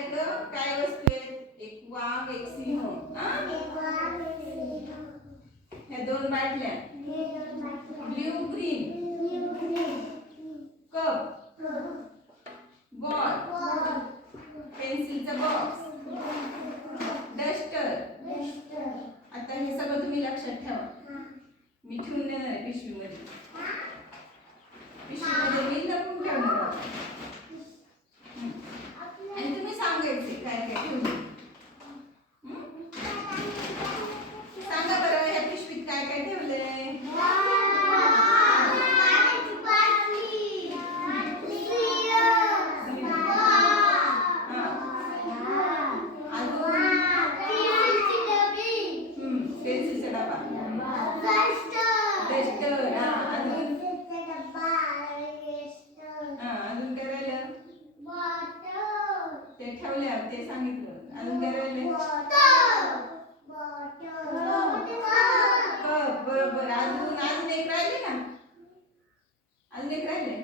आपल्याकडं काय वस्तू आहेत? एक वाघ, एक सिंह. ह्या दोन बाटल्या, ब्ल्यू ग्रीन, कप, बॉल, पेन्सिलचा बॉक्स, डस्टर. आता हे सगळं तुम्ही लक्षात ठेवा. मी ठेवून देणार आहे पिशवीमध्ये. पिशवीमध्ये मी लपून ठेवणार आहे. आणि तुम्ही सांगायचे काय काय ठेवले. सांगा बरं ह्या पिशवीत काय काय ठेवलंय. पेन्सिलचा डबा, डस्टर. अजून अजून काय राहिलं? ते ठेवल्या ते सांगितलं. अजून काय राहिलं? कप. बरोबर. अजून एक राहिले ना. अजून एक राहिले.